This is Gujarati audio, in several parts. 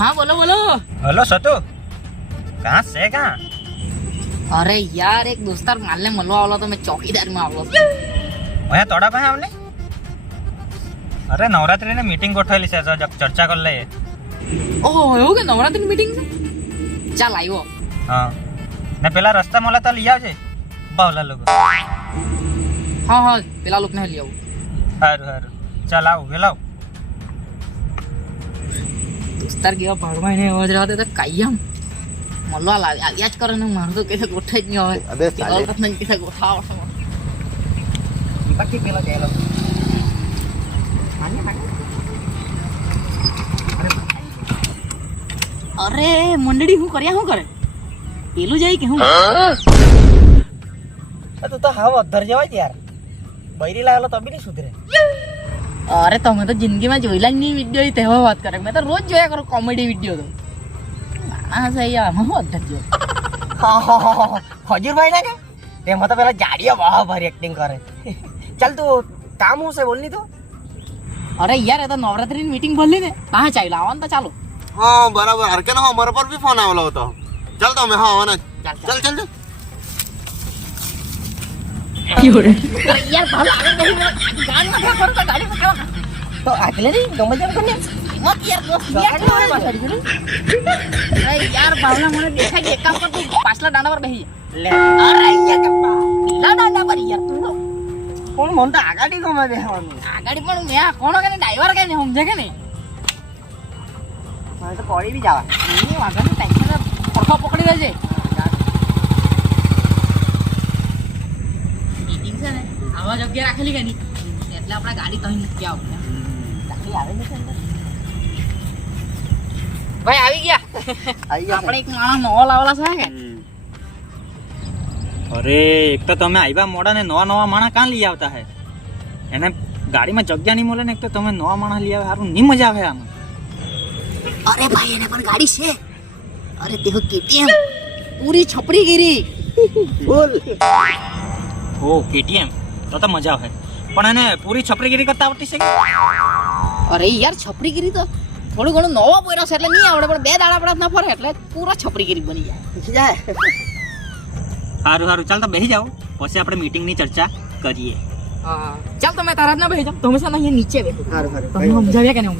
હા બોલો બોલો. હલો સતુ. કાં છે કાં? અરે યાર એક દોસ્તાર માલને મળવા આવલો તો મેં ચોકીદારમાં આવલો અહીંયા તોડા પાસે આવને? અરે નવરાત્રીની મીટિંગ ગોઠવેલી છે ચર્ચા કરી લઈએ. ઓહો એવું કે નવરાત્રી મીટિંગ છે? ચાલ આવ્યો હા. ને પેલા રસ્તા મળે તો લઈ આવજે. બાવલા લોકો. હા હા પેલા લોકોને લઈ આવું. સારું સારું ચાલ આવું વેલાવ. દોસ્તાર કેવા ભાડમાં એને અવાજ રહેવા દે કાયમ. મળવા લાવે આવ્યા જ કરે ને મારું તો કઈ ગોઠે જ નહીં અબે સાલે. બાકી પેલા ગયેલો અરે મંડળી હું કર્યા શું કરે? પેલું જાય કે હું તું તો હાવ અધર જવાય યાર. બૈરી લાવેલો તો બી નહીં સુધરે. અરે તમે તો જિંદગીમાં જોયેલા જ નહીં વીડિયો તહેવાર વાત કરે. મેં તો રોજ જોયા કરું કોમેડી વીડિયો તો. માણસ અહીંયા આમાં શું અધર હજુરભાઈ ના કે? તેમાં તો પેલા જાડીઓ વાહ ભારી એક્ટિંગ કરે. ચાલ તું કામ હું છે બોલની તો? અરે યાર એ તો નવરાત્રીની મીટિંગ બોલી ને. હા ચાલ્યું આવવાનું તો ચાલો. હા બરાબર. હરકે નો અમારા પર બી ફોન આવેલો હતો. ચાલ તો અમે હા આવવાના ચાલ ચાલ ચાલ. ચાલ અરે યાર ભાલો આગળ બેસી ગયો. ગાડી માં ફેંકો તો ગાડી માં ફેંકો. તો આગલે નહીં ગમે તેમ કરીને મત યાર દોસ્ત યાર કેવા પાછળ ગયું? અરે યાર ભાવના મને દેખાય છે એક કામ કર તું પાછલા દાંડા પર બેસી જા. લે અરે અહીંયા કપ્પા પેલા દાંડા પર યાર તું તો કોણ મને તો આગાડી ગમે બેસવાનું આગળ પણ મેં આ કોનો કે ડ્રાઈવર કે નહીં સમજે કે નહીં મને તો પડી બી જવા એ વાંધો નહીં ટેન્શન પડખો પકડી લેજે મીટિંગ છે ને જગ્યા રાખેલી કે નહીં એટલે આપણે ગાડી તઅહીં મૂકી આવું. ગાડી આવે ને ભાઈ આવી ગયા? આપણે એક માણસ નવો લાવેલા છે કે? અરે એક તો તમે આવ્યા મોડા ને નવા નવા માણસ કાં લઈ આવતા હે? એને ગાડીમાં જગ્યા નહીં મળે ને એક તો તમે નવા માણસ લઈ આવે સારું નહીં મજા આવે આમાં. અરે ભાઈ એને પણ ગાડી છે. અરે તે કેટીએમ પૂરી છપડી ગીરી બોલ. ઓ કેટીએમ? તો તો મજા આવે. પણ એને પૂરી છપરીગીરી કરતા આવડતી છે અરે યાર છપરીગીરી તો થોડું ઘણું નવો પોયરો છે એટલે નહીં આવડે પણ બે દાડા આપણા ના ફરે એટલે પૂરા છપરીગીરી બની જાય. સારું સારું ચાલ તો બેસી જાઓ. પછી આપણે મીટિંગની ચર્ચા કરીએ. હા. ચાલ તમે તારા જ ના બેસી જાઉં. તમે છે ને અહીંયા નીચે બેઠો સારું તમે સારું સમજાવ્યા કે નહીં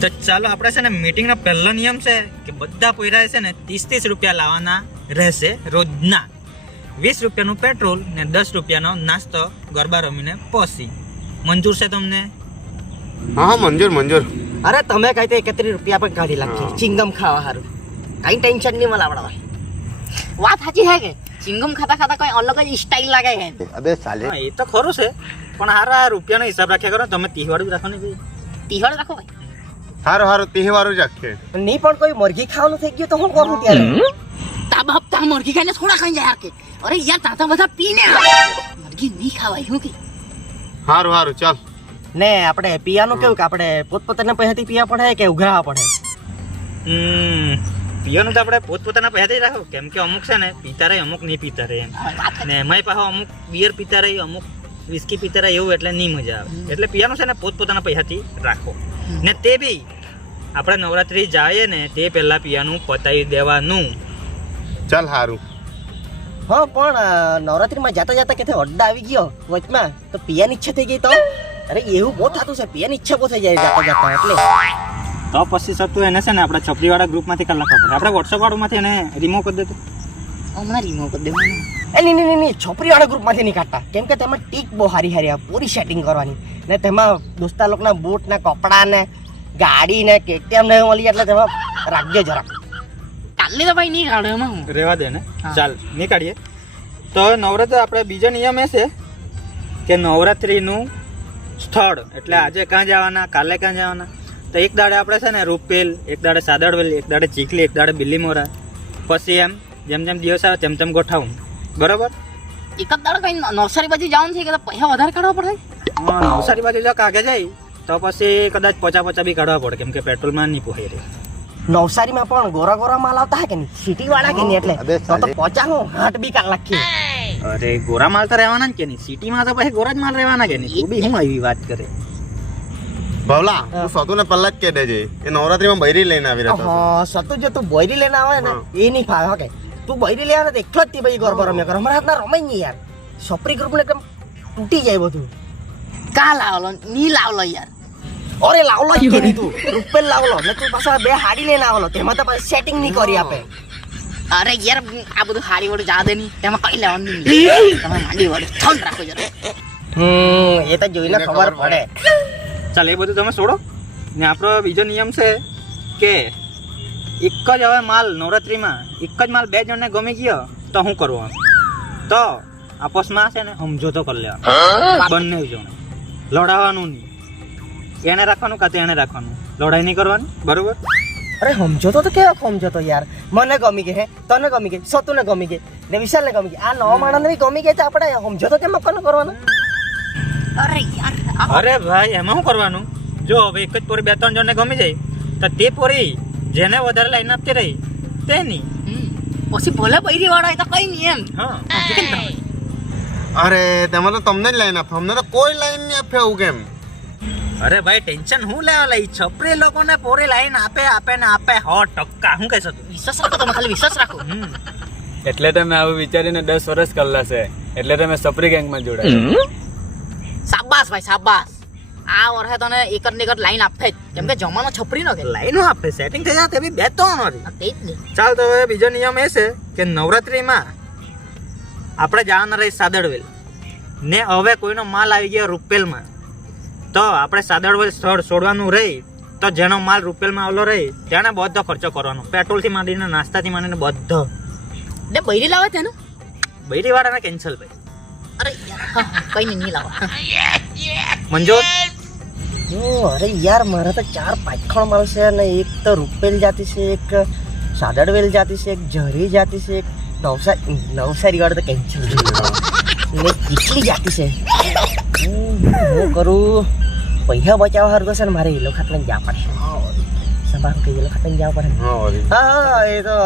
તો ચાલો આપણે છે ને મીટિંગનો પહેલો નિયમ છે કે બધા પોયરાએ છે ને ત્રીસ ત્રીસ રૂપિયા લાવવાના રહેશે રોજના. વીસ રૂપિયાનું પેટ્રોલ ને દસ રૂપિયાનો નાસ્તો ગરબા રમીને પહોંચી મંજૂર છે તમને? હા હા મંજૂર મંજૂર. અરે તમે કઈ તો એકત્રીસ રૂપિયા પણ કાઢી નાખીએ ચિંગમ ખાવા સારું કઈ ટેન્શન નહીં મળે આપણા વાત સાચી છે કે? ચિંગમ ખાતા ખાતા કોઈ અલગ જ સ્ટાઇલ લાગે છે. અબે સાલે. એ તો ખરું છે. પણ હારા રૂપિયાનો હિસાબ રાખ્યા કરો તમે તીહવાડું જ રાખો ને ભાઈ. રાખો ભાઈ? સારું સારું તહેવારો જ રાખીએ નહીં પણ કોઈ મરઘી ખાવાનું થઈ ગયું તો હું કરું ત્યારે? તા બાપ તા મરઘી ખાઈને થોડા ખાઈ જાય કે અરે યાર તાતા બધા પીને મરઘી નહીં ખાવાય હું કે? સારું સારું ચાલ. ને આપણે પિયાનું કેવું કે આપણે પોતપોતાના પૈસાથી પીવા પડે કે ઉઘરાવા પડે? હમ પિયાનું તો આપણે પોતપોતાના પૈસાથી જ રાખો. કેમ કે અમુક છે ને પીતા રહે અમુક નહીં પીતા રહે એમ. ને એમાંય પાછો અમુક બિયર પીતા રહી અમુક વિસ્કી પીતા રહે એવું એટલે નહીં મજા આવે. એટલે પીવાનું છે ને પોતપોતાના પૈસાથી રાખો. ને તે બી આપણે નવરાત્રી જઈએ ને તે પહેલા પીવાનું પતાવી દેવાનું. ચાલ સારું હા પણ નવરાત્રીમાં જતા જતા કે અડ્ડા આવી ગયો વચમાં તો પીવાની ઈચ્છા થઈ ગઈ તો? અરે એવું બહુ થતું છે પીવાની ઈચ્છા બહુ થઈ જાય જતા જતા એટલે. તો પછી સર તું એને છે ને આપણા છપરીવાળા ગ્રુપમાંથી કલાક આપણે વોટ્સઅપ વાળુંમાંથી એને રિમૂવ કરી દેતું હમણાં રિમૂવ કરી દેવાનું. એ નહીં નહીં નહીં છોપરી ગ્રુપમાંથી નહીં કાઢતા. કેમ કે તેમાં ટીક બહુ હારી હારી આવે પૂરી સેટિંગ કરવાની. ને તેમાં દોસ્તા લોકોના બૂટ ને કપડા ને ગાડી ને કેટીએમ ને મળી એટલે તેમાં રાખજે જરા કાલે તો ભાઈ નહીં કાઢો એમાં હું. રહેવા દે ને. ચાલ નીકળીએ તો નવરાત્ર આપણે બીજો નિયમ એ છે કે નવરાત્રીનું સ્થળ એટલે આજે ક્યાં જવાના કાલે ક્યાં જવાના? તો એક દાડે આપણે છે ને રૂપેલ એક દાડે સાદળવેલ એક દાડે ચીખલી એક દાડે બિલ્લીમોરા. પછી એમ જેમ જેમ દિવસ આવે તેમ તેમ ગોઠવું. બરોબર? એક દાડો કઈ નવસારી બાજુ જવાનું છે કે પૈસા વધારે કાઢવા પડે? હા, નવસારી બાજુ જો કાગે જાય તો પછી કદાચ પચા પચા બી કાઢવા પડે કેમ કે પેટ્રોલમાં નહીં પોહાઈ રહે નવસારીમાં પણ ગોરા ગોરા માલ આવતા હે કે નહીં? સિટી વાળા કે નહીં એટલે? તો પચા સાલે. હાટ બી કાઢ નાખીએ અરે ગોરા માલ તો રહેવાના કે નહીં? સિટીમાં તો પછી ગોરા જ માલ રહેવાના કે નહીં? તું બી હું આવી વાત કરે? ભવલા તું સતુને પહેલા જ કહી દેજે એ નવરાત્રીમાં બૈરી લઈને આવી રહ્યો હા સતુ જો તું બૈરી લઈને આવે ને એ નહીં ફાવે ઓકે તું બોયરી લઈને આવે ને તો એકલો જ તે ભાઈ ગરબા રમ્યા કરો અમારા હાથના રમાય નહીં યાર. સપરી ગ્રુપને એકદમ તૂટી જાય બધું. કા લાવલો ની લાવલો યાર. અરે લાવલો જ કે તું. રૂપેલ લાવલો ને તું પાછા બે હાડી લઈને આવલો તેમાં તો પાછી સેટિંગ નહીં કરી આપે. અરે યાર આ બધું હાડી વડું જા દે નહીં. તેમાં કઈ લેવાનું નહીં. તમે માંડી વડું. ઠંડ રાખો જરા હમ એ તો જોઈને ખબર પડે. ચાલ એ બધું તમે છોડો. ને આપણો બીજો નિયમ છે કે એક જ હવે માલ નવરાત્રીમાં એક જ માલ બે જણને ગમી ગયો તો શું કરવાનું તો આપસમાં છે ને સમજોતો કરી લેવાનો બંને જણ. લડાવવાનું નહીં. એને રાખવાનું કાં તો એને રાખવાનું? લડાઈ નહીં કરવાની? બરોબર? અરે સમજોતો તો કેવો સમજોતો યાર? મને ગમી ગઈ હે? તને ગમી ગઈ સતુને ગમી ગઈ ને વિશાલને ગમી ગઈ. આ નવ માણસને બી ગમી ગઈ તો આપણે સમજોતો કેમ કોને કરવાનો? અરે યાર અરે ભાઈ એમાં શું કરવાનું? જો હવે એક જ પોરી બે ત્રણ જણને ગમી જાય તો તે પોરી જેને વધારે લાઈન આપતી રહી તેની. પછી ભલે બૈરી વાળા હોય તો કઈ નહીં એમ. અરે તમે તો તમને જ લાઈન આપે. અમને તો કોઈ લાઈન નહીં આપે એવું કેમ? અરે ભાઈ ટેન્શન હું લેવા લઈ? છપરી લોકોને પોરી લાઈન આપે આપે ને આપે. હો ટક્કા. હું કહેશો તું? વિશ્વાસ રાખો તમે ખાલી વિશ્વાસ રાખો. એટલે તમે આવું વિચારીને દસ વર્ષ કરેલા છે. એટલે તમે સપરી ગેંગમાં જોડાય સાબાસ ભાઈ શાબાશ. આ વર્ષે તને એકર ને એકર લાઈન આપે જ. કેમ કે જમાનો છપરી નો કે લાઈનો આપે સેટિંગ થઈ જાય તે બી બે ત્રણ તે જ ચાલ તો હવે બીજો નિયમ એ છે કે નવરાત્રીમાં આપણે જવાના રહી સાદડવેલ ને હવે કોઈનો માલ આવી ગયો રૂપેલમાં. તો આપણે સાદડવેલ સ્થળ છોડવાનું રહી તો જેનો માલ રૂપેલમાં આવેલો રહી તેને બધો ખર્ચો કરવાનો. પેટ્રોલથી માંડીને નાસ્તાથી માંડીને બધો. ને બૈરી લાવે તેનું? બૈરી વાળાને કેન્સલ ભાઈ. અરે કઈ નહીં નહીં લાવો. મંજોર? જો અરે યાર મારા તો ચાર પાખણ મળશે અને એક તો રૂપેલ જાતિ છે એક સાદડવેલ જાતિ છે એક ઝરી જાતિ છે એક નવસારી નવસારી વાળો તો કેન્સલ ને કેટલી જાતિ છે. હું કરું? પૈસા બચાવવા હાર છે ને મારે એલો ખાતર જવા પડશે. સંભાળ કે એ લોકો ખાતર જવા પડે હા હા એ તો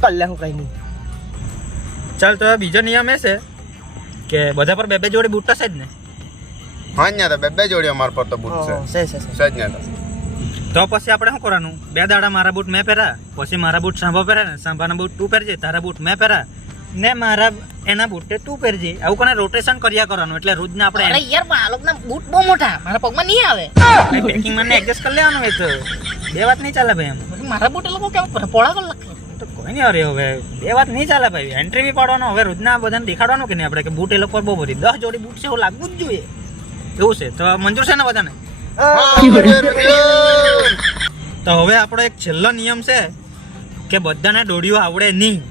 કલ્યા હું કઈ નહીં ચાલ તો બીજો નિયમ એ છે કે બધા પર બે બે જોડે બૂટ હશે જ ને. તો બે બે જોડી અમાર પર તો બૂટ છે. હા, છે છે છે. છે જ ને તો. તો પછી આપણે શું કરવાનું? બે દાડા મારા બૂટ મેં પહેરા પછી મારા બૂટ સાંભો પહેરે ને સાંભાના બૂટ તું પહેરજે તારા બૂટ મેં પહેરા ને મારા એના બૂટ તું પહેરજે. આવું કોને રોટેશન કર્યા કરવાનું એટલે રોજના અરે આપણે યાર પણ આ લોકોના બૂટ બહુ મોટા મારા પગમાં નહીં આવે. પેકિંગ મને એડજસ્ટ કરી લેવાનું હોય તો. બે વાત નહીં ચાલે ભાઈ એમ. મારા બૂટ લોકો કેમ પોળા કર લખે તો કોઈ નહીં અરે હવે બે વાત નહીં ચાલે ભાઈ. એન્ટ્રી બી પાડવાનો હવે રોજના બધાને દેખાડવાનું કે નહીં આપણે કે બૂટ એ લોકો બહુ બધી દસ જોડી બૂટ છે એવું લાગવું જ જોઈએ. એવું છે. તો મંજૂર છે ને બધાને? તો હવે આપણો એક છેલ્લો નિયમ છે કે બધાને દોડીઓ આવડે નહીં.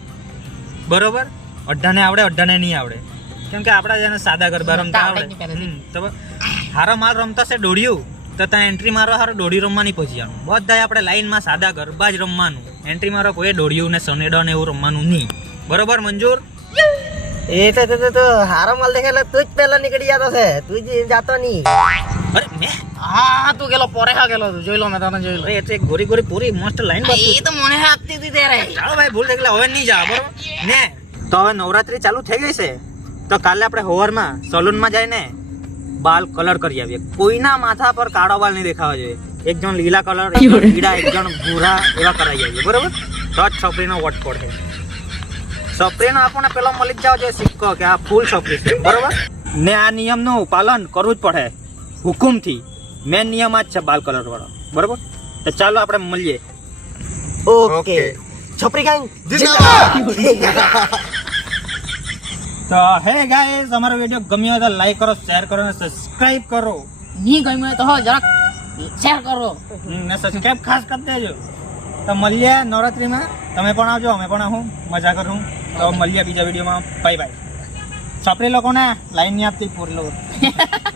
બરોબર? અડધાને આવડે અડધાને નહીં આવડે. કેમ કે આપણા જેને સાદા ગરબા રમતા આવડે તો હારો માલ રમતા છે દોડ્યું તો ત્યાં એન્ટ્રી મારો હારો દોડી રમવાની પછી જવાનું બધાય આપણે લાઈનમાં સાદા ગરબા જ રમવાનું. એન્ટ્રી મારો કોઈ દોડ્યું ને સનેડો ને એવું રમવાનું નહીં. બરોબર મંજૂર? એ તો તો તો- તો હારો માલ દેખે તું જ પહેલા નીકળી જતો છે તું જ જાતો નહીં. અરે મેં? હા તું ગેલો પોરે હા ગેલો તું જોઈ લો મેં તને જોઈ લો. એ તો એક ગોરી ગોરી પૂરી મસ્ત લાઈન એ તો મને આપતી હતી ત્યારે. ચાલો ભાઈ ભૂલ થઈ હવે નહીં જા બરોબર? ને તો હવે નવરાત્રી ચાલુ થઈ ગઈ છે તો કાલે આપણે હોવરમાં સલૂનમાં જઈને બાલ કલર કરી આવીએ. કોઈના માથા પર કાળો બાલ નહીં દેખાવા જોઈએ. એક જણ લીલા કલર એક જણ પીળા એક જણ ભૂરા એવા કરાવી આવીએ બરોબર? તો જ છોકરીનો વટ પડે છોકરીનો આપણને પેલો મળી જાવ જોઈએ સિક્કો કે આ ફૂલ સપરી છે બરોબર? ને આ નિયમનું પાલન કરવું જ પડે હુકુમથી. મેન નિયમ આ જ છે બાલ કલર વાળો બરોબર? તો ચાલો આપણે મળીએ. ઓકે. છપરી ગાંગ જિંદાબાદ! તો હે ગાઈસ અમારો વિડિયો ગમ્યો તો લાઈક કરો શેર કરો અને સબસ્ક્રાઇબ કરો. નહીં ગમ્યો તો જરાક શેર કરો. ને સબસ્ક્રાઇબ ખાસ કરી દેજો. તો મળીએ નવરાત્રીમાં. તમે પણ આવજો અમે પણ આવું. મજા કરું. તો મળીએ બીજા વિડીયોમાં. બાય બાય સાપરે લોકોને લાઈન નહીં આપતી પૂરી લોકો